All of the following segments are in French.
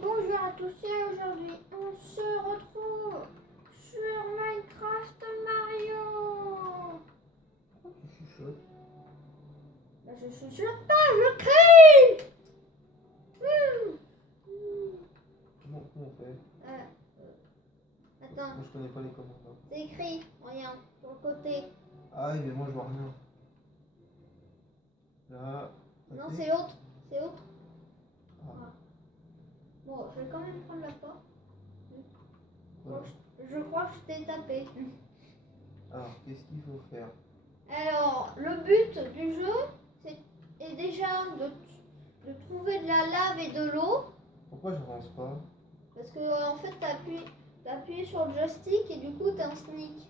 bonjour à tous et aujourd'hui on se retrouve sur Minecraft Mario. Pourquoi tu chuchotes? Bah, je chuchote pas, je crie. Comment on fait? Attends, Moi je connais pas les commandes. Hein. c'est écrit, regarde, sur le côté. Ah oui, mais moi je vois rien. Là. Non, tapé. c'est autre, c'est autre. Ah. Voilà. Bon, je vais quand même prendre la porte. Voilà. Je crois que je t'ai tapé. Alors, qu'est-ce qu'il faut faire? Alors, le but du jeu, est déjà de trouver de la lave et de l'eau. Pourquoi j'avance pas? Parce que en fait, t'as appuyé sur le joystick et du coup, t'as un sneak.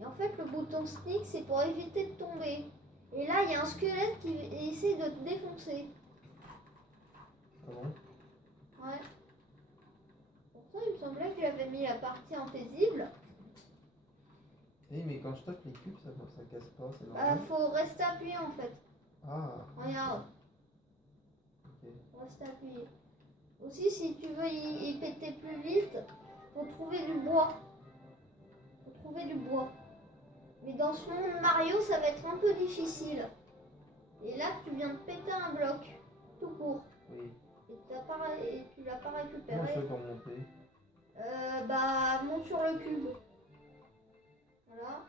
Et en fait, le bouton sneak, c'est pour éviter de tomber. Et là, il y a un squelette qui essaie de te défoncer. Ah bon? Ouais. Pourtant, il me semblait que j'avais mis la partie en paisible. Eh, mais quand je tape les cubes, ça casse pas, c'est normal. Faut rester appuyé en fait. Ah. Regarde, Ok. rester appuyé. Aussi, si tu veux y péter plus vite, faut trouver du bois. Faut trouver du bois. Mais dans ce monde Mario, ça va être un peu difficile. Et là, tu viens de péter un bloc, tout court. Oui. Et tu l'as pas Comment récupéré. je fais pour monter? Bah, monte sur le cube. Voilà.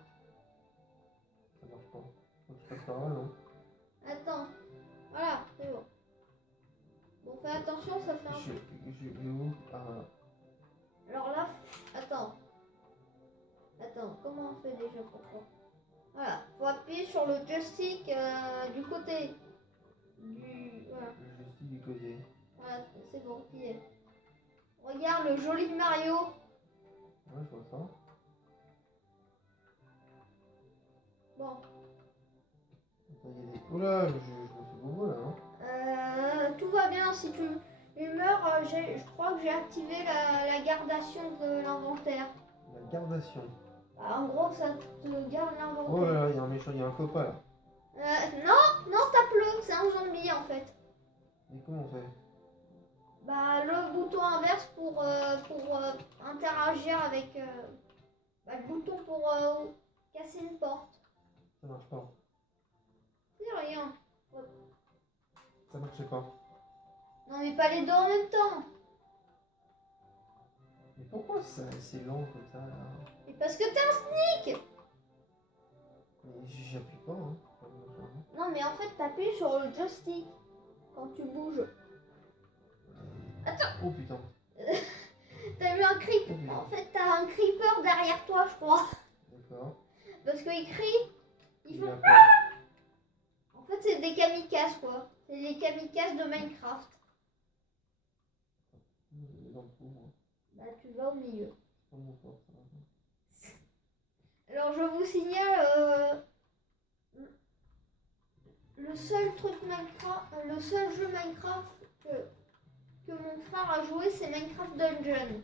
Ça marche pas. Faut que je passe par là, non? Attends. Voilà, c'est bon. Bon, fais attention, ça fait un peu. Je vais où? Ah, voilà. Alors là, attends. Attends, comment on fait déjà pour ça? Voilà, faut appuyer sur le joystick du côté. Voilà, Je suis du côté. voilà c'est bon, qui est. Regarde le joli Mario. Ouais, je vois ça. Bon. Attends, il y a des... Oula, je me suis bourré là, hein. Tout va bien si tu meurs. Je crois que j'ai activé la gardation de l'inventaire. La gardation. Bah, en gros, ça te garde l'inventaire. Oh là là, il y a un méchant, il y a un copain là. Non, tape-le, c'est un zombie en fait. Mais comment on fait? Bah, le bouton inverse pour interagir avec. Le bouton pour casser une porte. Ça marche pas. C'est rien. Ça marchait pas. Non, mais pas les deux en même temps. Mais pourquoi c'est lent comme ça là? Et parce que t'es un sneak. Mais j'appuie pas, hein. Non, mais en fait, t'appuies sur le joystick quand tu bouges. Attends. Oh putain. T'as vu un creep. Oh, putain. En fait, t'as un creeper derrière toi, je crois. D'accord. Parce qu'il crie. Ils font. a peur. En fait, c'est des kamikazes, quoi. C'est les kamikazes de Minecraft. Dans le trou, moi. Bah, tu vas au milieu. C'est pas mon fort, ça. Alors, je vous signale. Le seul truc Minecraft, le seul jeu Minecraft que mon frère a joué, c'est Minecraft Dungeon.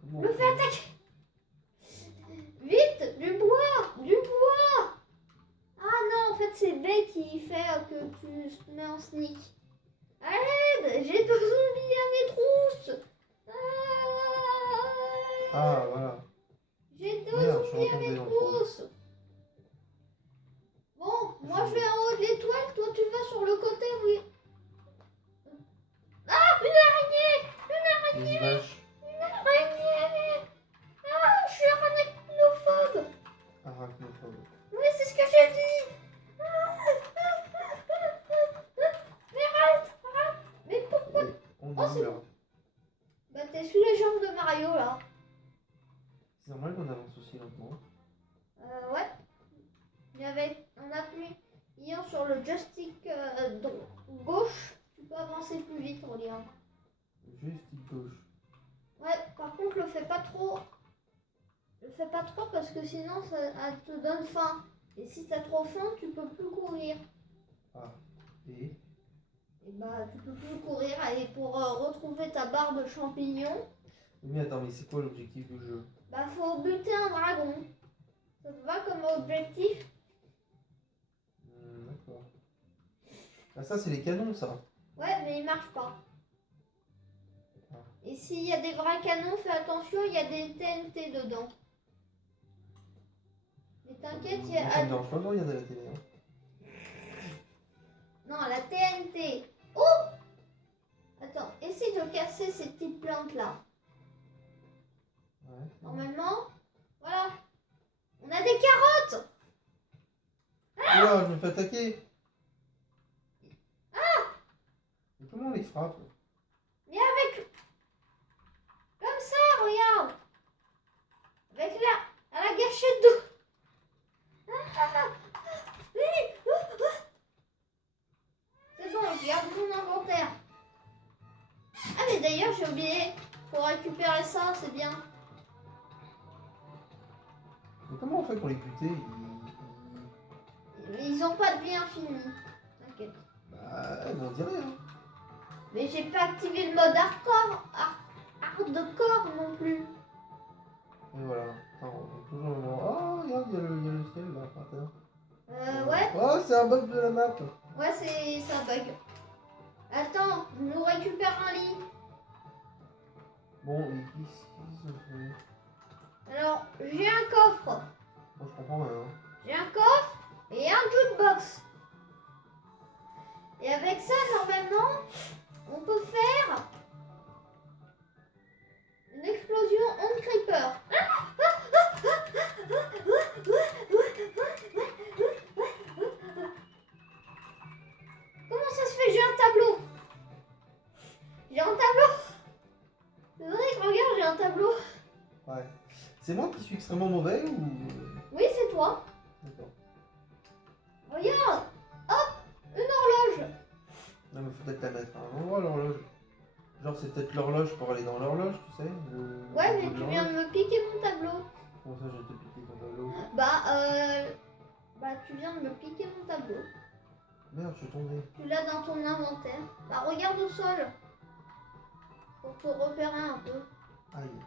Comment Me on fais attaquer. Vite, du bois. Ah non, en fait c'est B qui fait que tu te mets en sneak. À l'aide, j'ai deux zombies à mes trousses. Ah, voilà. J'ai deux Merde, je suis zombies à retombé mes dans le trou. trousses. Bon, moi je vais en haut de l'étoile, toi tu vas sur le côté, oui. Ah, une araignée. Les vaches. Une araignée. Ah, je suis arachnophobe. Arachnophobe. Oui, c'est ce que j'ai dit. Mais arrête. Mais pourquoi? Et on Oh, est c'est où là? bon. Bah t'es sous les jambes de Mario là. C'est normal qu'on avance aussi lentement. Ouais. On appuyant sur le joystick gauche, tu peux avancer plus vite, regarde. Joystick gauche. Ouais, par contre le fais pas trop. Le fais pas trop parce que sinon ça te donne faim. Et si t'as trop faim, tu peux plus courir. Ah. Et Et bah tu peux plus courir. Et pour retrouver ta barre de champignons, mais attends, mais c'est quoi l'objectif du jeu? bah faut buter un dragon. Ça te va comme objectif? D'accord. Ah, ça, c'est les canons, ça. Ouais, mais il marche pas. Ah. Et s'il y a des vrais canons, fais attention, il y a des TNT dedans. Mais t'inquiète, il y a... Ça me dérange pas de regarder la télé. Hein. Non, la TNT. Oh! Attends, essaye de casser ces petites plantes là. Ouais. Normalement, voilà. On a des carottes. Oula, je me fais attaquer. Ah! Mais comment on les frappe? Mais avec... Comme ça, regarde. Avec à la gâchette d'eau. C'est bon, je garde mon inventaire. Ah mais d'ailleurs, j'ai oublié. Faut récupérer ça, c'est bien. Mais comment on fait pour les buter? Ils ont pas de vie infinie. T'inquiète. Bah, on dirait. Hein. Mais j'ai pas activé le mode hardcore. Hardcore non plus. Et voilà. Attends, on est toujours au moment. Oh, regarde, il y a le ciel là, par terre. Ouais. Oh, c'est un bug de la map. Ouais, c'est un bug. Attends, nous récupère un lit. Bon, et qu'est-ce qu'ils ont fait? Alors, j'ai un coffre. Moi, je comprends rien. J'ai un coffre et un jukebox. Et avec ça, normalement, on peut faire une explosion on creeper. Comment ça se fait? J'ai un tableau. J'ai un tableau. C'est vrai que regarde, j'ai un tableau. Ouais. C'est moi qui suis extrêmement mauvais ou. Oui, c'est toi. D'accord. Regarde. Hop, une horloge. Non, mais faut peut-être la mettre à un endroit, l'horloge. Genre, c'est peut-être l'horloge pour aller dans l'horloge, tu sais. Ouais, mais tu viens de me piquer mon tableau. Comment ça, j'ai été piqué ton tableau? Bah, tu viens de me piquer mon tableau. Merde, je suis tombé. Tu l'as dans ton inventaire. Bah, regarde au sol. Pour te repérer un peu. Aïe.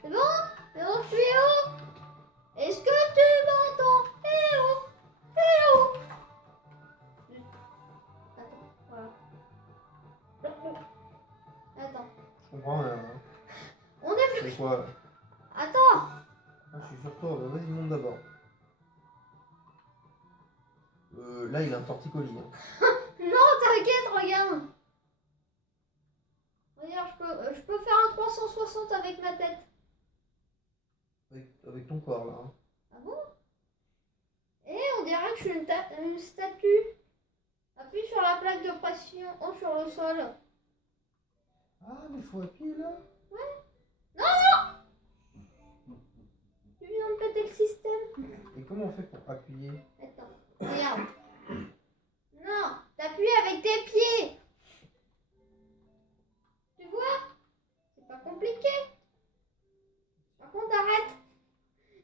C'est bon? C'est bon, je suis haut. Est-ce que tu m'entends? Eh oh! Eh oh! Attends, voilà. Attends. Je comprends rien. Hein. On est plus. C'est quoi là? Attends! Ah, je suis sur toi, bah, vas-y, monte d'abord. Là, il a un torticolis. Hein. Non, t'inquiète, regarde. Regarde, je peux faire un 360 avec ma tête. Avec ton corps là. Hein. Ah bon? Eh, on dirait que je suis une statue. Appuie sur la plaque de pression, sur le sol. Ah, mais faut appuyer là. Ouais. Non! Tu viens de péter le système. Et comment on fait pour appuyer? Attends, regarde. Non, t'appuies avec tes pieds. Tu vois? C'est pas compliqué. Par contre, arrête.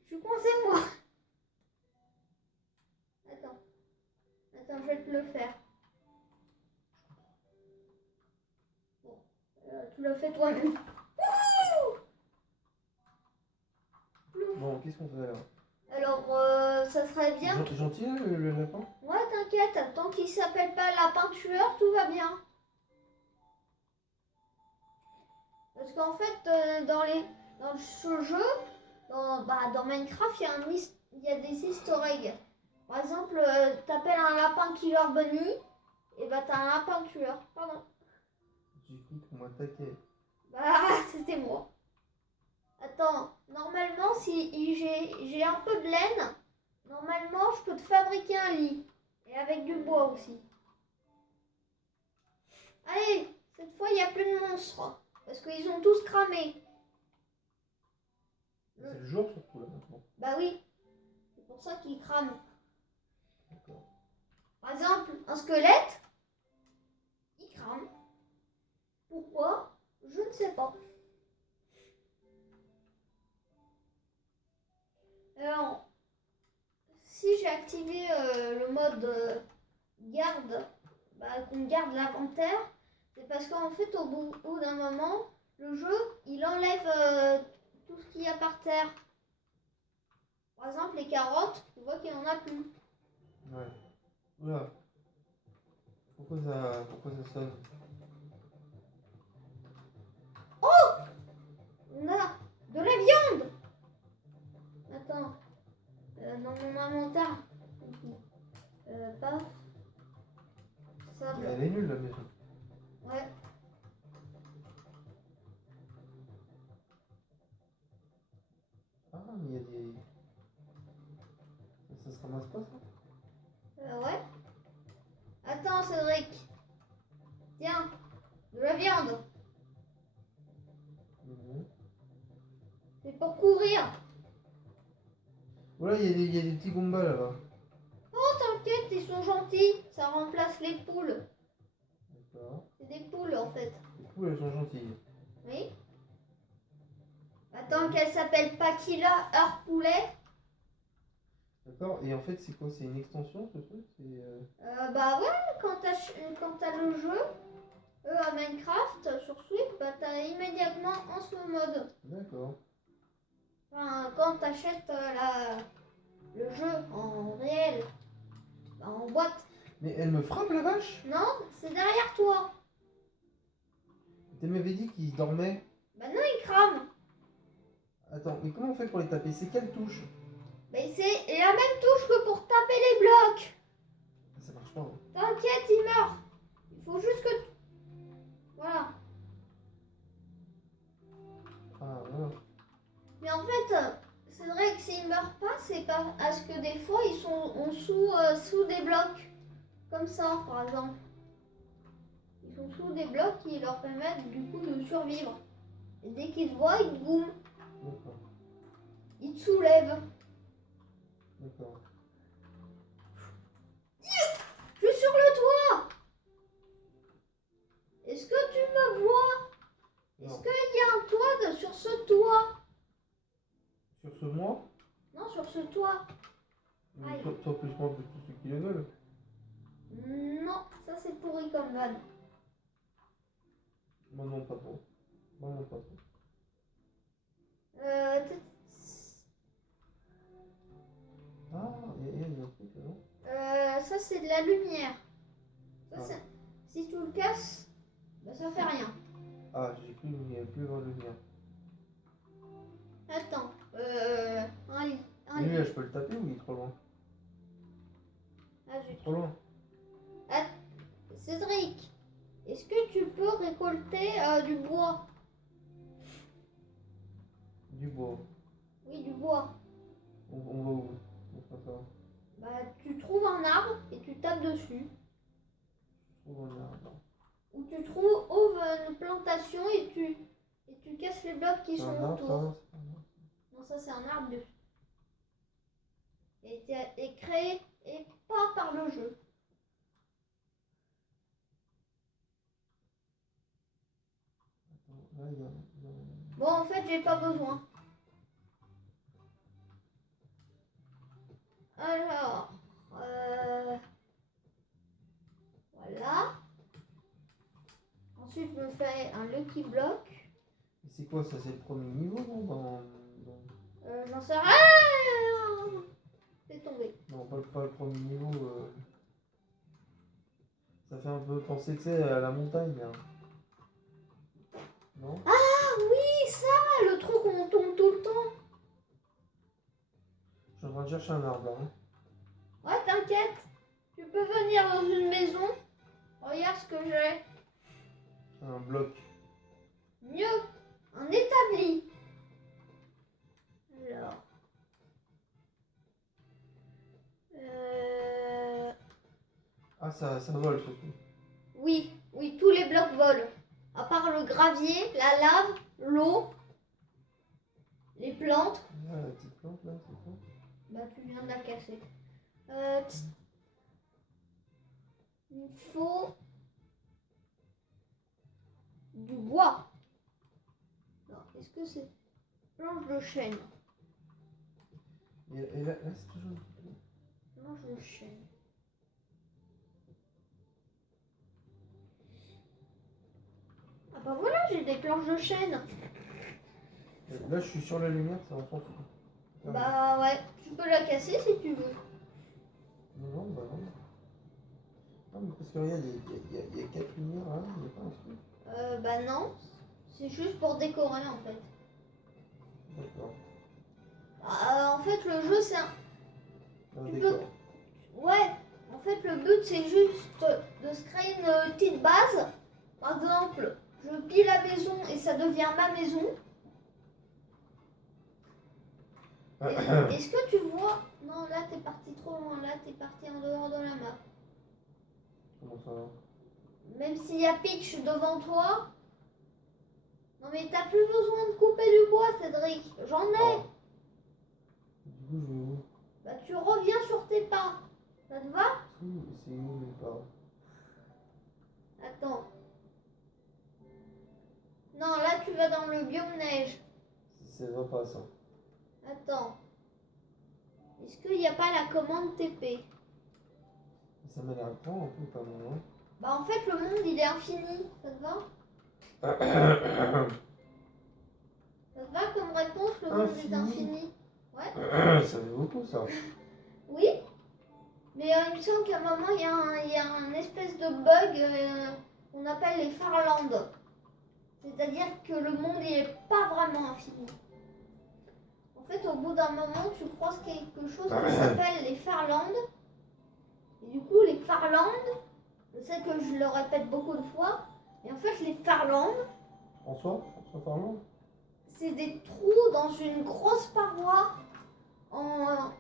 Je suis coincée, moi. Attends, je vais te le faire. Bon, tu le fais toi-même. Bon, qu'est-ce qu'on fait là? Alors, ça serait bien. Gentil le lapin? Ouais, t'inquiète, tant qu'il s'appelle pas lapin tueur, tout va bien. Parce qu'en fait, dans ce jeu, dans Minecraft, il y a des easter eggs. Par exemple, t'appelles un lapin killer bunny, et bah t'as un lapin tueur. Pardon. J'ai cru qu'on m'attaquait. Bah, c'était moi. Attends, normalement, si j'ai un peu de laine, normalement, je peux te fabriquer un lit. Et avec du bois aussi. Allez, cette fois, il n'y a plus de monstres. Parce qu'ils ont tous cramé. C'est le jour surtout là maintenant. Bah oui, c'est pour ça qu'ils crament. D'accord. Par exemple, un squelette, il crame. Pourquoi? Je ne sais pas. Alors, si j'ai activé le mode garde, qu'on garde l'inventaire, c'est parce qu'en fait, au bout d'un moment, le jeu, il enlève tout ce qu'il y a par terre. Par exemple, les carottes, tu vois qu'il n'y en a plus. Ouais. Oula. Pourquoi ça sonne? On a de la viande. Attends. Dans mon inventaire. Paf. Ça. Elle est nulle la maison. Ouais. Ah, mais il y a des. Ça se ramasse pas ça? Ouais. Attends, Cédric. Tiens. De la viande. Mhm. C'est pour courir. Voilà, il y a des petits Goombas là-bas. Oh, t'inquiète, ils sont gentils. Ça remplace les poules. D'accord. C'est des poules en fait. Les poules, elles sont gentilles. Oui. Attends, qu'elle s'appelle Paquila Heure Poulet. D'accord. Et en fait, c'est quoi? C'est une extension ce truc? Bah ouais, quand t'as le jeu à Minecraft sur Switch, bah t'as immédiatement en ce mode. D'accord. Enfin, quand t'achètes le jeu en réel, bah, en boîte. Mais elle me frappe la vache? Non, c'est derrière toi. Tu m'avais dit qu'ils dormaient. Bah non, il crame. Attends, mais comment on fait pour les taper? C'est quelle touche? Mais c'est la même touche que pour taper les blocs. Ça marche pas. Hein. T'inquiète, il meurt. Il faut juste que... Voilà. Ah, voilà. Mais en fait, c'est vrai que s'ils meurent pas, c'est parce que des fois, ils sont sous des blocs. Comme ça, par exemple. Ils sont sous des blocs qui leur permettent du coup de survivre. Et dès qu'ils te voient, ils te goument. D'accord. Ils te soulèvent. D'accord. Je suis sur le toit. Est-ce que tu me vois? Est-ce Non. qu'il y a un toit sur ce toit? Sur ce mois? Non, sur ce toit. Aïe. Toi plus moi, plus tous ceux qui le veulent. Non, ça c'est pourri comme van. Moi non, pas trop. Moi non, pas trop. Ah, il y a un truc, non? Ça c'est de la lumière. Ça, Ah. si tu le casses, bah, ça fait rien. Ah, j'ai plus, il n'y a plus de lumière. Attends, un Lui, lit. là, je peux le taper ou il est trop loin? Ah, zut. Trop loin. Ah, Cédric, est-ce que tu peux récolter du bois? Du bois. Oui, du bois. On va où? On fait ça. Bah, tu trouves un arbre et tu tapes dessus. Je trouve un arbre. Ou tu trouves une plantation et tu casses les blocs qui C'est sont un arbre, ça? autour. C'est un arbre. Non, ça c'est un arbre dessus. Et créé et pas par le jeu. Attends, là, il y a... Bon, en fait, j'ai pas besoin. Alors, voilà. Ensuite, je me fais un Lucky Block. Mais c'est quoi ça? C'est le premier niveau, non? J'en sais rien. C'est tombé. Non, pas le premier niveau. Ça fait un peu penser, tu sais, à la montagne, là. Non? Ah oui, ça, le truc où on tombe tout le temps. Je suis en train de chercher un arbre, là. Hein. Ouais, t'inquiète. Tu peux venir dans une maison. Regarde ce que j'ai. Un bloc. Mieux, un établi. Alors. Ah, ça vole, ce truc. Oui, tous les blocs volent. À part le gravier, la lave, l'eau, les plantes. Ah, la petite plante, là, c'est quoi? Bah, tu viens de la casser. Il faut du bois. Alors, est-ce que c'est planche de chêne? Et là, c'est toujours... Planche de chêne. Ah bah voilà, j'ai des planches de chêne. Là, je suis sur la lumière, ça en s'en fout. Bah ouais, tu peux la casser si tu veux. Non, bah non. Ah, mais parce que regarde, il y a 4 lumières là, il n'y a pas un truc. Bah non, c'est juste pour décorer en fait. D'accord. En fait, le jeu c'est un... Un Tu décor. Ouais, en fait, le but c'est juste de se créer une petite base. Par exemple, je pille la maison et ça devient ma maison. Est-ce que tu vois... Non, là t'es parti trop loin, là t'es parti en dehors de la map. Comment ça va? Même s'il y a Peach devant toi. Non mais t'as plus besoin de couper du bois, Cédric. J'en ai. Ah. Du coup, je vais où? Bah tu reviens sur tes pas. Ça te va? C'est où mes parents? Attends. Non, là tu vas dans le biome neige. Ça va pas ça. Attends. Est-ce qu'il n'y a pas la commande TP? Ça m'a l'air grand un peu pas mal, hein. Bah en fait le monde il est infini. Ça te va? Ça te va comme réponse, le monde est infini? Ouais. Ça fait beaucoup ça. Oui. Mais il me semble qu'à un moment il y a un espèce de bug qu'on appelle les Farlands. C'est-à-dire que le monde il est pas vraiment infini. En fait, au bout d'un moment, tu croises quelque chose qui s'appelle les Farlands. Et du coup, les Farlands, je sais que je le répète beaucoup de fois, mais en fait, les Farlands, François Farland? c'est des trous dans une grosse paroi en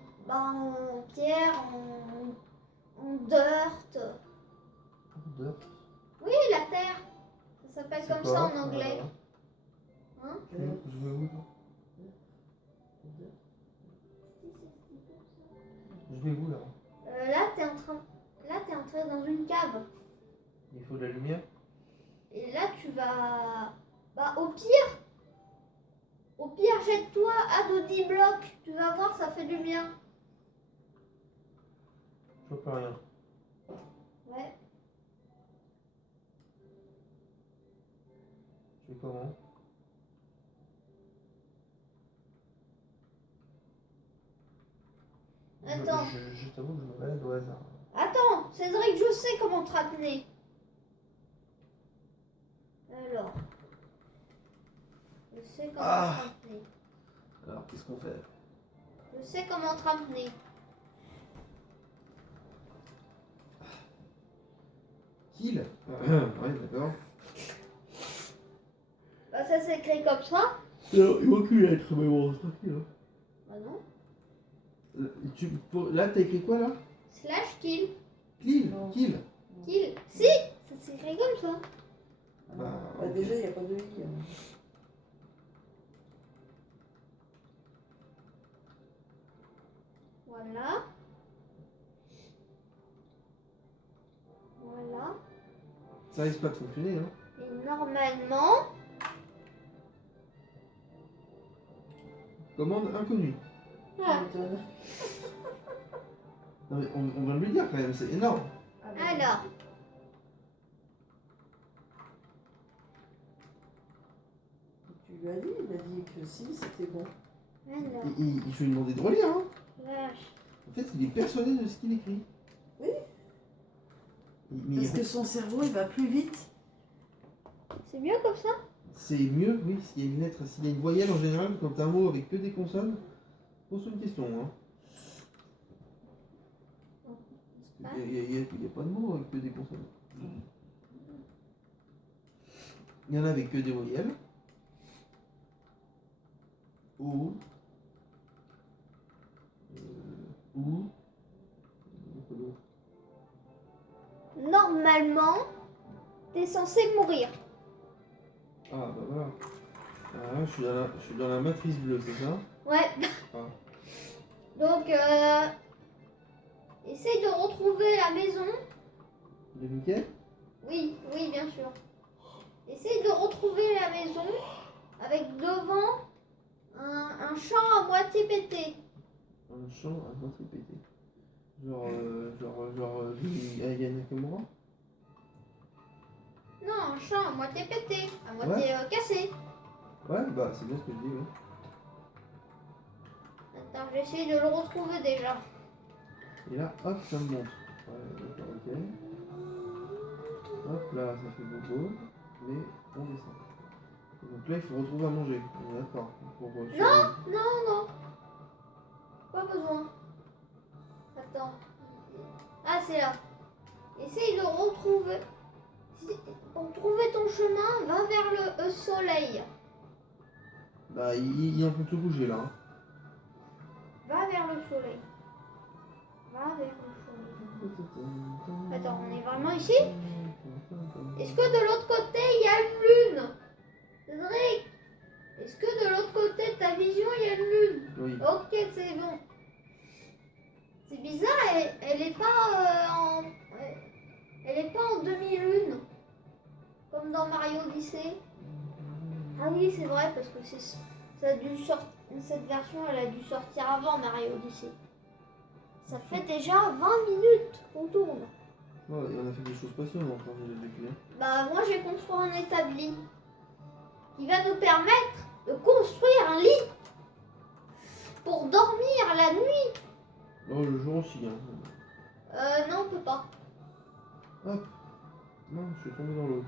pierre, en dirt. Dirt. Oui, la terre. Ça s'appelle C'est comme quoi? ça en anglais. Hein? Je vais où? Je vais où là? Là, t'es entré dans une cave. Il faut de la lumière? Et là, tu vas... Bah, au pire, jette-toi à de 10 blocs. Tu vas voir, ça fait du bien. Je vois pas rien. Ouais. Je fais comment? Attends. Je t'avoue que je me balade au hasard. Attends, Cédric, je sais comment te ramener. Alors. Je sais comment te ramener. Alors, qu'est-ce qu'on fait? Je sais comment te ramener. Kill? Ouais, d'accord. Bah, ça s'écrit comme ça. Non, il faut qu'il être, mais bon, tranquille. Hein. Bah non. Là, t'as écrit quoi là? /kill. Kill? Kill? Kill. Si, ça s'écrit comme ça. Bah, déjà, il n'y a pas de i. Voilà. Voilà. Ça risque pas de fonctionner, hein? Et normalement... Commande inconnue. Ah. Non, mais on va lui dire quand même, c'est énorme. Alors. Tu lui as dit, il a dit que si, c'était bon. Alors. Il faut lui demander de relire, hein? Vache. En fait, il est persuadé de ce qu'il écrit. Oui. Mais Parce que son cerveau, il va plus vite. C'est mieux comme ça? c'est mieux, oui, s'il y a une lettre, s'il y a une voyelle en général, quand t'as un mot avec que des consonnes, pose-toi une question, hein. Parce qu'il y a pas de mots avec que des consonnes. Il y en a avec que des voyelles. O. Ou. Normalement, t'es censé mourir. Ah bah voilà. Ah, je suis dans la matrice bleue, c'est ça? Ouais. Ah. Donc, essaye de retrouver la maison. De Mickey? Oui, oui, bien sûr. Essaye de retrouver la maison avec devant un champ à moitié pété. Un champ à moitié pété. Genre, Aya Nakamura? Non, un champ à moitié pété, à moitié cassé. Ouais, bah c'est bien ce que je dis, ouais. Attends, je vais essayer de le retrouver déjà. Et là, hop, ça me montre. Ouais, d'accord, ok. Hop là, ça fait bobo. Mais on descend. Donc là, il faut retrouver à manger. On est d'accord. Pour survivre. Non. Pas besoin. Attends. Ah, c'est là. Essaye de retrouver. Pour trouver ton chemin, va vers le soleil. Bah, il est en train de se bouger là. Hein. Va vers le soleil. Va vers le soleil. Attends, on est vraiment ici? Est-ce que de l'autre côté, il y a une lune? Cédric, est-ce que de l'autre côté de ta vision, il y a une lune? Oui. Ok, c'est bon. C'est bizarre, elle est pas elle est pas en demi-lune. Comme dans Mario Odyssey. Ah oui, c'est vrai, parce que ça a dû cette version, elle a dû sortir avant Mario Odyssey. Ça fait déjà 20 minutes qu'on tourne. Ouais, et on a fait des choses passionnantes quand on est déclare. Bah moi j'ai construit un établi qui va nous permettre de construire un lit pour dormir la nuit. Oh, le jour aussi. Hein. Non, on peut pas. Hop. Non, je suis tombé dans l'eau.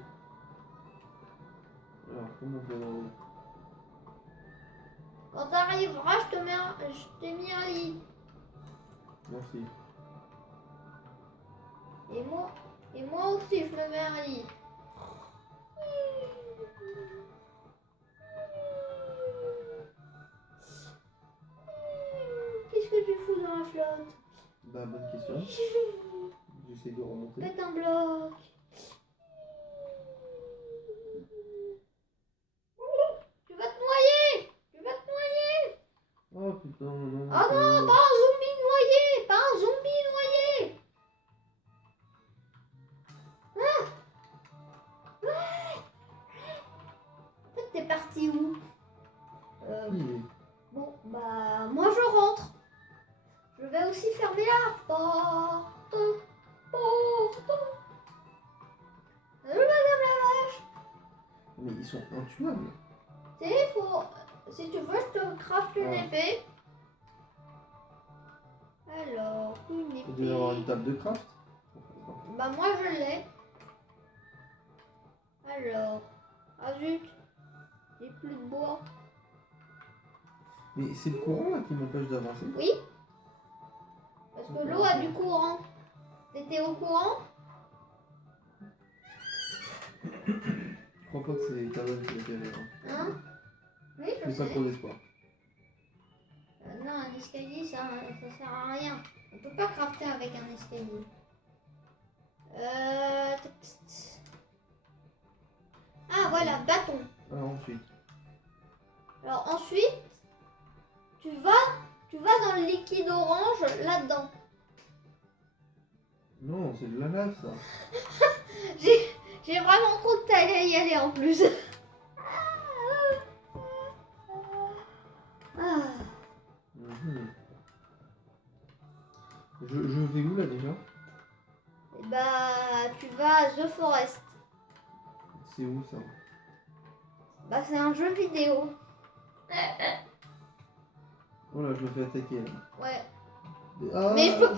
Alors, comment on fait dans l'eau? Quand t'arriveras, je t'ai mis un lit. Merci. Et moi aussi, je me mets un lit. Qu'est-ce que tu fous dans la flotte? Bah, bonne question. J'essaie de remonter. Pète un bloc. Tu vas te noyer. Tu vas te noyer. Oh putain, non. Ah non, pas un zombie noyé. Pas un zombie noyé. En fait, t'es parti où? Bon, bah, moi je rentre. Je vais aussi fermer la porte. Salut madame la vache. Mais ils sont intuables. Tu sais, si tu veux, je te craft une épée. Alors, une Il doit y avoir une épée. table de craft. Bah, moi je l'ai. Alors, ah zut, j'ai plus de bois. Mais c'est le courant là qui m'empêche d'avancer. Oui, parce que l'eau a du courant. T'étais au courant? Je crois pas que c'est ta bonne qui l'a fait. Hein? Oui, je J'ai pas sais. trop d'espoir. Non, un escalier, ça sert à rien. On peut pas crafter avec un escalier. Ah, voilà, bâton. Alors ensuite. Alors ensuite, tu vas dans le liquide orange, là-dedans. Non, c'est de la lave ça. J'ai vraiment trop que t'allais y aller en plus. Ah. Mhm. Je vais où là déjà? Et bah, tu vas à The Forest. C'est où ça? Bah, c'est un jeu vidéo. Oh là, je me fais attaquer là. Ouais. Ah, Mais je peux.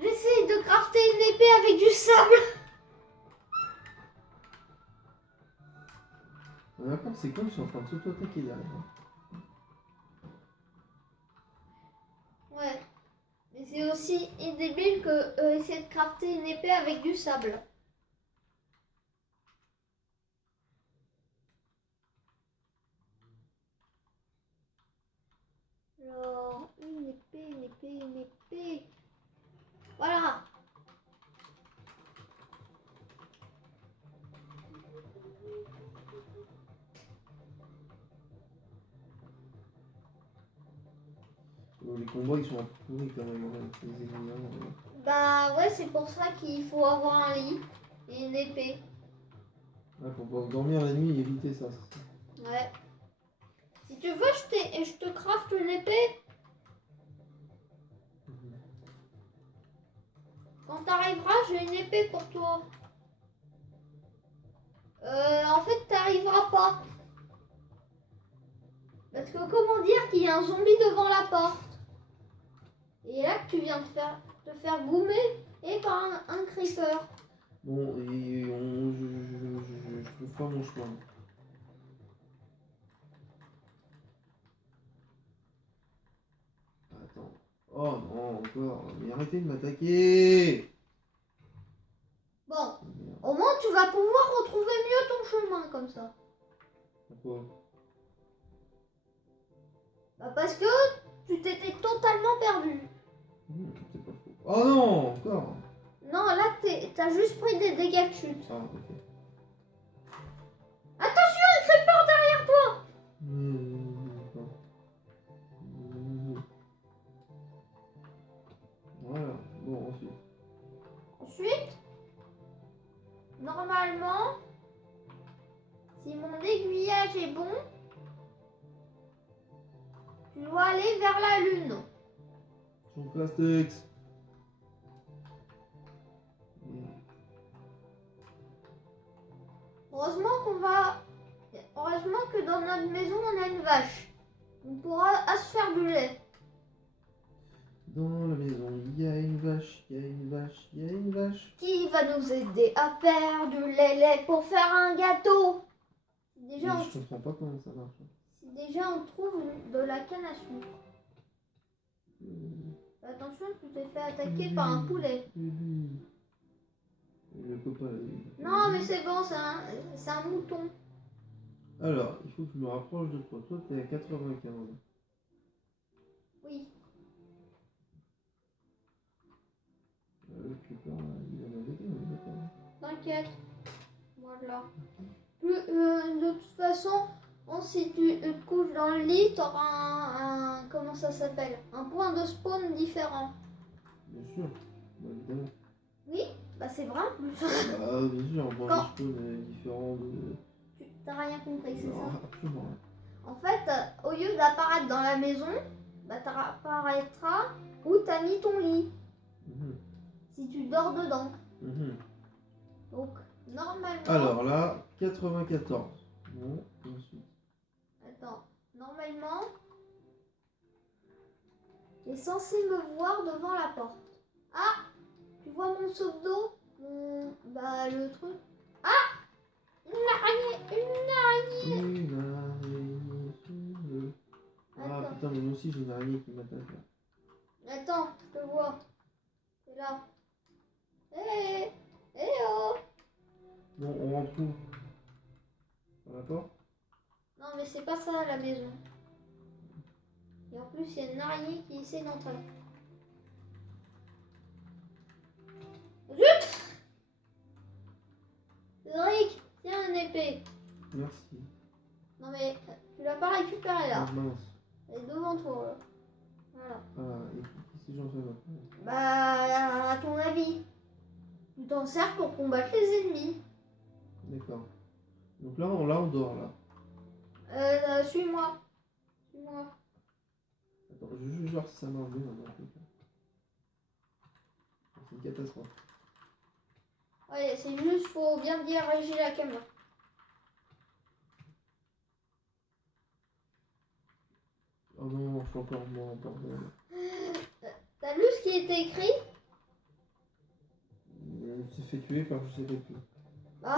J'essaie de crafter une épée avec du sable. D'accord, c'est comme si on est en train de s'auto-attaquer derrière. Ouais. Mais c'est aussi débile que essayer de crafter une épée avec du sable. Alors, une épée. Voilà. Les combats ils sont pourris quand même. Hein, les ennemis, hein. Bah ouais, c'est pour ça qu'il faut avoir un lit et une épée. Ouais, pour pouvoir dormir la nuit et éviter ça. Ouais. Si tu veux, je te craft une épée. Mhm. Quand t'arriveras, j'ai une épée pour toi. En fait, t'arriveras pas. Parce que comment dire qu'il y a un zombie devant la porte. Et là que tu viens de te faire goumer et par un creeper. Bon, et je trouve pas mon chemin. Attends. Oh non, encore. Mais arrêtez de m'attaquer. Bon, Merde. au moins tu vas pouvoir retrouver mieux ton chemin comme ça. Pourquoi? Bah parce que tu t'étais totalement perdu. C'est pas faux. Oh non, encore. Non, là t'as juste pris des dégâts de chute. Ah, ok. Attention, il fait peur derrière toi. D'accord. Voilà. Bon, ensuite. Ensuite, normalement, si mon aiguillage est bon, tu dois aller vers la lune. Son plastex. Heureusement que dans notre maison on a une vache. On pourra se faire du lait. Dans la maison, il y a une vache, il y a une vache, il y a une vache. Qui va nous aider à faire du lait pour faire un gâteau? Déjà, Mais je comprends pas comment ça marche. si déjà on trouve de la canne à sucre. Attention, tu t'es fait attaquer par un poulet. Le copain. Non, mais c'est bon, c'est un mouton. Alors, il faut que je me rapproche de toi. Toi, t'es à 95. Oui. Le copain, il en avait deux, d'accord. T'inquiète. Voilà. De toute façon, si tu te couches dans le lit, t'auras comment ça s'appelle? Un point de spawn différent. Bien sûr, bah, évidemment. Oui, bah c'est vrai en plus. Bah, bien sûr, un point Quand- de spawn est différent de. T'as rien compris, c'est Non, ça? absolument rien. En fait, au lieu d'apparaître dans la maison, bah t'apparaîtras où t'as mis ton lit. Mhm. Si tu dors dedans. Mhm. Donc, normalement... Alors là, 94. Bon, ensuite. Attends, normalement, tu es censé me voir devant la porte. Ah, tu vois mon seau d'eau? Bah, le truc. Ah, une araignée, une araignée. Une araignée sur le- Ah Attends, putain, mais moi aussi j'ai une araignée qui m'attaque là. attends, je te vois. C'est là. Hé, hé oh. Bon, on rentre où? Par la porte? Non, mais c'est pas ça la maison. Et en plus, il y a une araignée qui essaie d'entrer. Zut! Cédric, tiens une épée. Merci. Non mais tu l'as pas récupérée là. Ah, mince. Elle est devant toi là. Voilà. Ah, et qu'est-ce que j'en fais maintenant? Bah, à ton avis, tu t'en sers pour combattre les ennemis. D'accord. Donc là, on dort là. Suis-moi. Suis-moi. Attends, je veux juste voir si ça marche bien dans mon truc. C'est une catastrophe. Ouais, c'est juste, faut bien diriger la caméra. Oh non, je suis encore mort, bordel. T'as lu ce qui était écrit? Il s'est fait tuer par je sais pas qui. Bah,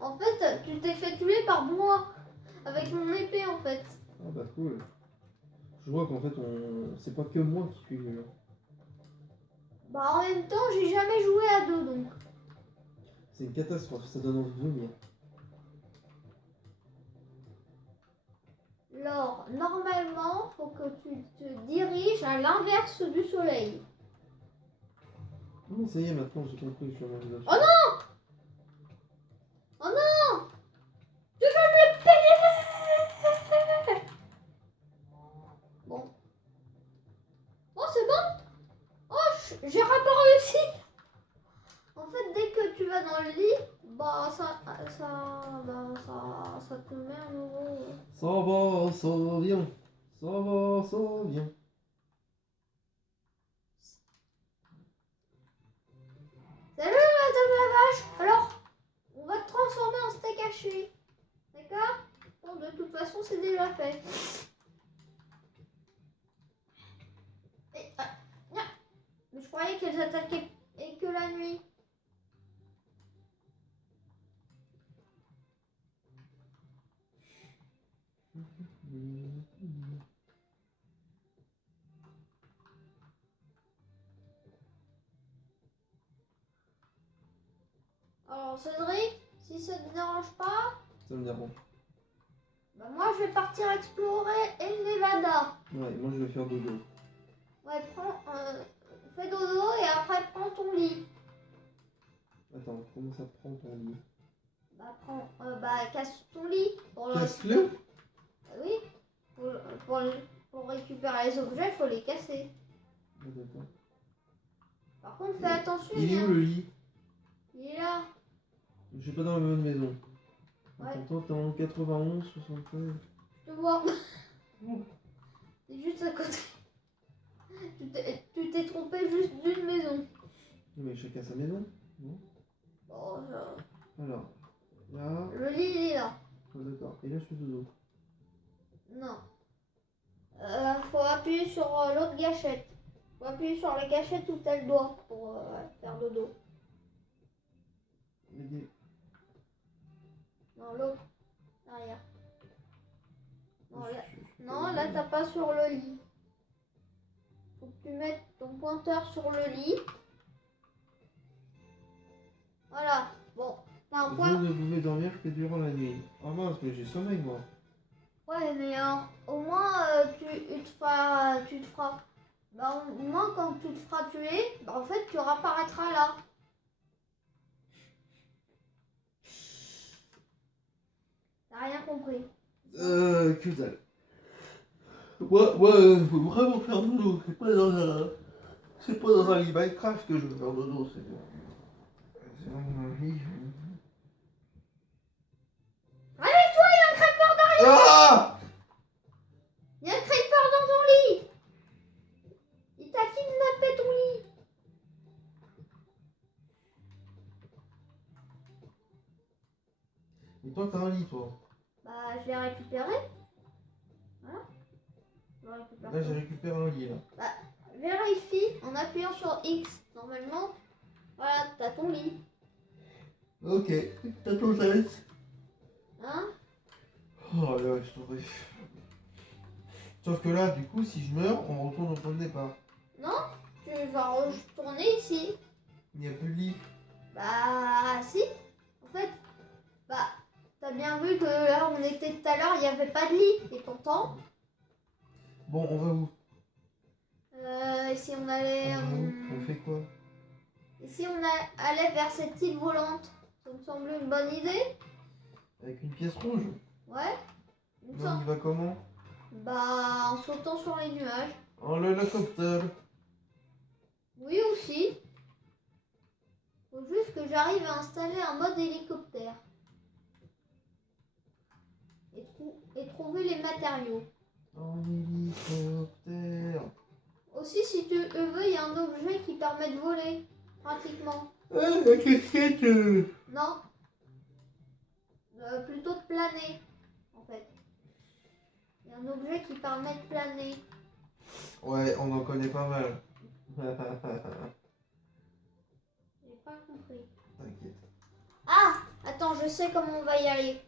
en fait, tu t'es fait tuer par moi. Avec mon épée en fait. Ah bah cool. Je vois qu'en fait, c'est pas que moi qui suis nul. Bah, en même temps, j'ai jamais joué à deux donc. C'est une catastrophe, ça donne envie de vomir. Alors, normalement, faut que tu te diriges à l'inverse du soleil. Non, ça y est, maintenant j'ai compris, je suis en mode. Oh non! Oh non! Tu vas me le payer! Bon. Oh, c'est bon? Oh, j'ai rapport réussi! En fait, dès que tu vas dans le lit, bah ça te met à nouveau. Ça va, ça vient. Ça va, ça vient. Salut madame la vache! Alors, on va te transformer en steak haché. D'accord? Bon, de toute façon, c'est déjà fait. Et, mais je croyais qu'elles attaquaient et que la nuit. Cédric, si ça te dérange pas, Ça me dérange. bah moi je vais partir explorer El Nevada. Ouais, moi je vais faire dodo. Ouais, fais dodo et après prends ton lit. Attends, comment ça prend ton lit? Casse ton lit. Pour Casse-le. Oui, pour récupérer les objets, il faut les casser. Attends. Par contre, fais attention. Il est où le lit? Il est là. Je suis pas dans la même maison. Ouais. Attends, t'es en 91, 73. Je te vois. C'est juste à côté. Tu t'es trompé juste d'une maison. Mais chacun sa maison, non? Bon, Alors, là. le lit, il est là. Oh, d'accord. Et là, je fais dodo. Non. Faut appuyer sur l'autre gâchette. Faut appuyer sur la gâchette où t'as le doigt pour faire dodo. Non, l'autre. Derrière. Non, là t'as pas sur le lit. Faut que tu mettes ton pointeur sur le lit. Voilà. Bon, t'as un Vous point. ne pouvez dormir que durant la nuit. Oh mince, mais j'ai sommeil, moi. Ouais, mais au moins tu te feras. Bah, au moins quand tu te feras tuer, bah, en fait tu réapparaîtras là. T'as rien compris. Que dalle. Moi, faut vraiment faire dodo. C'est pas dans un lit Minecraft que je veux faire dodo, c'est dans un lit. Réveille-toi, il y a un creeper derrière. Ah! Il y a un creeper dans ton lit. Il t'a kidnappé ton lit. Et toi, t'as un lit, toi? Bah, je l'ai récupéré. Voilà. Je le récupère. Là, j'ai récupéré un lit, là. Vérifie en appuyant sur X. Normalement, voilà, t'as ton lit. Ok, t'as ton tête. Hein? Oh là, je t'en prie. Sauf que là, du coup, si je meurs, on retourne au point de départ. Non, tu vas retourner ici. Il n'y a plus de lit. Bah, si. En fait, bah, t'as bien vu que là où on était tout à l'heure, il n'y avait pas de lit. T'es content? Bon, on va où? Et si on allait. On va où? On fait quoi? Et si on allait vers cette île volante? Ça me semble une bonne idée. Avec une pièce rouge? Ouais. Il me Non, semble. il va comment? Bah, en sautant sur les nuages. En l'hélicoptère. Oui, aussi. Faut juste que j'arrive à installer un mode hélicoptère. Et trouver les matériaux. En hélicoptère. Aussi, si tu veux, il y a un objet qui permet de voler. Pratiquement. Ah, la casquette. Non. Plutôt de planer, en fait. Il y a un objet qui permet de planer. Ouais, on en connaît pas mal. J'ai pas compris. T'inquiète. Ah! Attends, je sais comment on va y aller.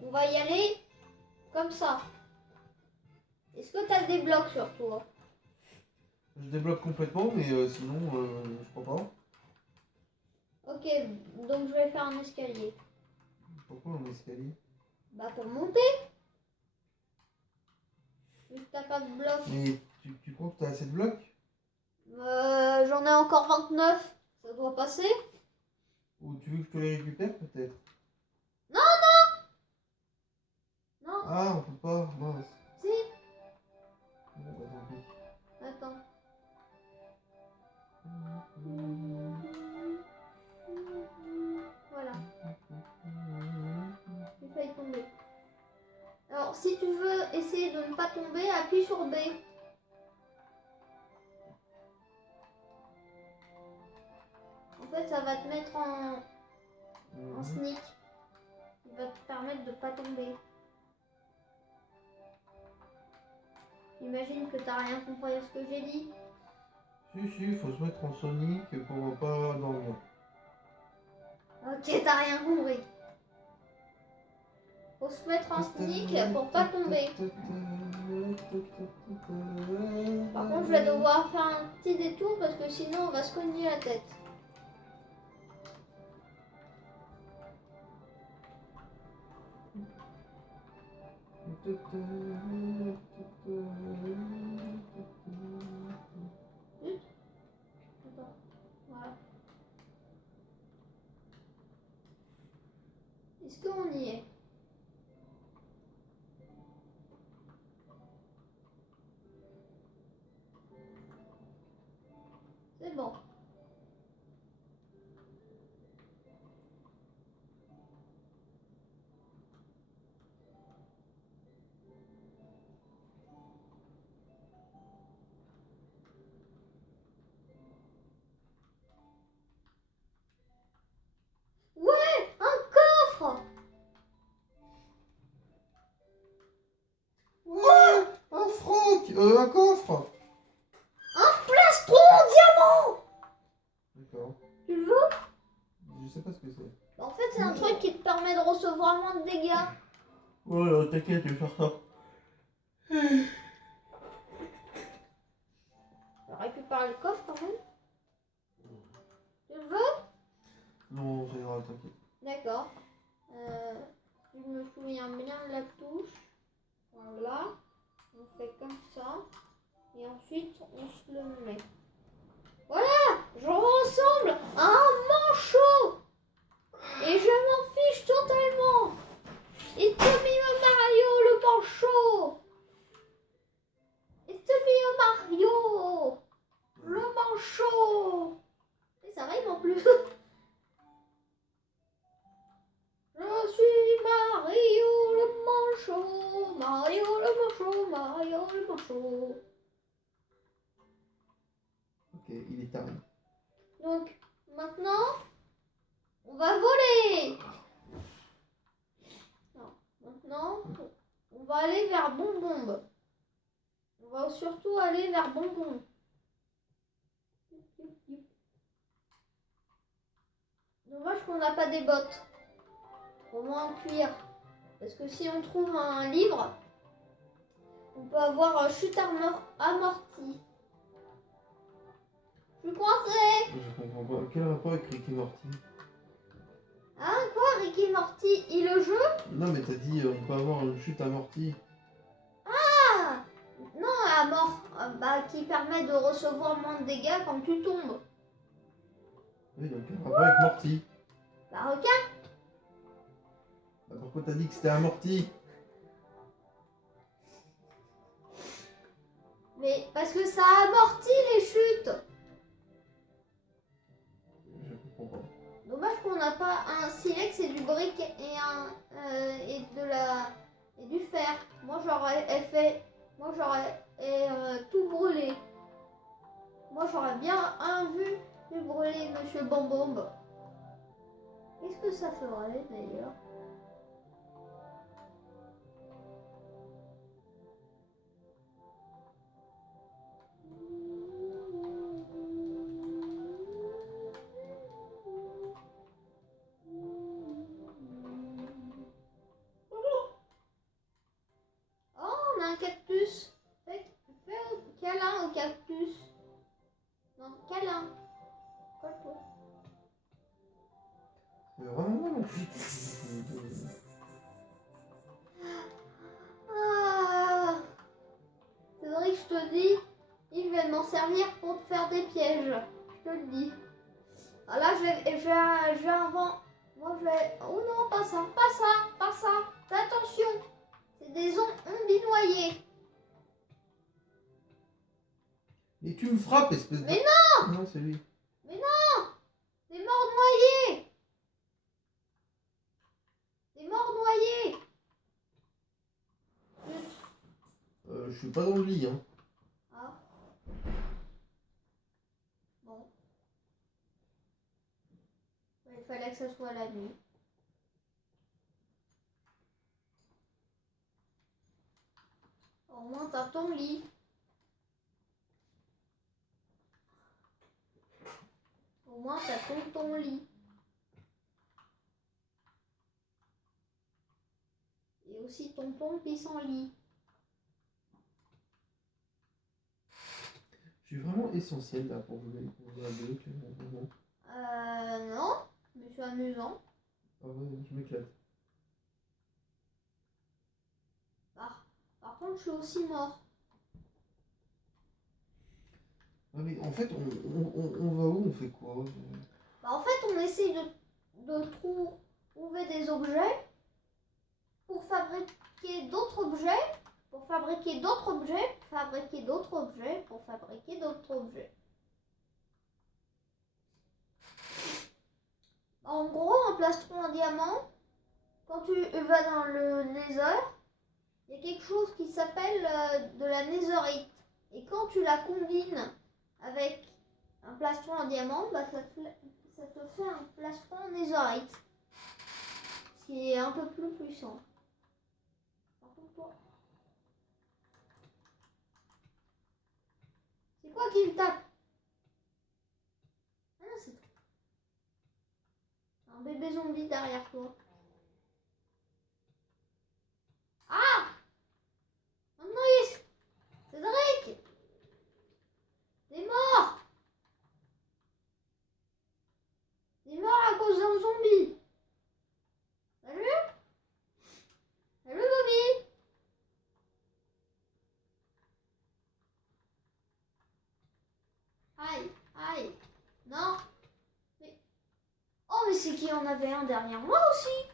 On va y aller comme ça. Est-ce que t'as des blocs sur toi? Je débloque complètement, mais sinon, je crois pas. Ok, donc je vais faire un escalier. Pourquoi un escalier? Bah pour monter. Vu que t'as pas de blocs. Mais tu crois que t'as assez de blocs? J'en ai encore 29. Ça doit passer. Ou tu veux que je te les récupère peut-être? Non. Ah, on peut pas, mince. Si. Bon, bah, tant pis. Attends. Voilà. J'ai failli tomber. Alors, si tu veux essayer de ne pas tomber, appuie sur B. En fait, ça va te mettre en sneak. Il va te permettre de ne pas tomber. J'imagine que t'as rien compris à ce que j'ai dit. Si, il faut se mettre en Sonic pour pas dormir. Ok, t'as rien compris. Faut se mettre en sneak pour pas tomber. Par contre, je vais devoir faire un petit détour parce que sinon on va se cogner la tête. Zut. Attends. Voilà. Est-ce qu'on y est? C'est bon. Ouais, un coffre. Ouais, un froc, un coffre. Un plastron en diamant. D'accord. Tu le veux? Je sais pas ce que c'est. En fait, c'est un truc qui te permet de recevoir moins de dégâts. Ouais, t'inquiète, je vais faire ça. Je récupère le coffre quand même. Tu le veux? Non, ça ira, t'inquiète. D'accord. Je me souviens bien de la touche. Voilà. On fait comme ça. Et ensuite, on se le met. Voilà! Je ressemble à un manchot! Et je m'en fiche totalement! It's me Mario le manchot! It's me Mario! Le manchot! Et ça rime en plus! Je suis Mario le manchot! Mario le manchot! Mario le manchot! Ok, il est tard. Donc, maintenant, on va voler! Non, maintenant, on va aller vers Bonbombe. On va surtout aller vers Bonbon. Dommage qu'on n'a pas des bottes. Au moins en cuir. Parce que si on trouve un livre, on peut avoir chute amortie. Je suis coincée! Je comprends pas. Quel rapport avec Rick et Morty? Ah quoi, Ricky Morty, il le jeu? Non, mais t'as dit on peut avoir une chute amortie. Ah! Non, à mort. Qui permet de recevoir moins de dégâts quand tu tombes. Oui, donc quel rapport avec Morty? Bah regarde. Bah, pourquoi t'as dit que c'était amorti? Mais parce que ça amortit les chutes. Je comprends pas. Dommage qu'on n'a pas un silex et du brick et du fer. Moi j'aurais tout brûlé. Moi j'aurais bien vu brûler Monsieur Bambombe. Qu'est-ce que ça ferait d'ailleurs? Oh, on a un cactus. Fais câlin au cactus. Non, câlin. Colle-toi. C'est vraiment. Ah, Cédric, je te dis, il va m'en servir pour te faire des pièges. Je te le dis. Ah là, je vais avant. Moi, je vais. Oh non, pas ça, pas ça, pas ça. Fais attention. C'est des zombies noyés. Et tu me frappes, espèce de. Mais non! Non, c'est lui. Mais non! Des morts noyés! Des morts noyés! Je suis pas dans le lit, hein. Ah. Bon. Il fallait que ce soit la nuit. Au moins, t'as ton lit. Au moins, t'as ton lit. Et aussi ton pissenlit. Tu es vraiment essentiel là pour jouer. On a deux, vraiment. Non, mais c'est amusant. Ah ouais, je m'éclate. Par contre, je suis aussi mort. Ah mais en fait, on va où? On fait quoi? Bah, en fait, on essaye de trouver des objets pour fabriquer d'autres objets, pour fabriquer d'autres objets, pour fabriquer d'autres objets, pour fabriquer d'autres objets. En gros, un plastron en diamant, quand tu vas dans le Nether, il y a quelque chose qui s'appelle de la netherite. Et quand tu la combines avec un plastron en diamant, bah, ça te fait un plastron en netherite. Ce qui est un peu plus puissant. Par contre, toi... C'est quoi qui me tape? Ah non, c'est un bébé zombie derrière toi. Ah! Oh non, Cédric! T'es mort! T'es mort à cause d'un zombie! Salut? Salut Bobby! Aïe, aïe. Non. Mais... Oh, mais c'est qui en avait un derrière moi aussi?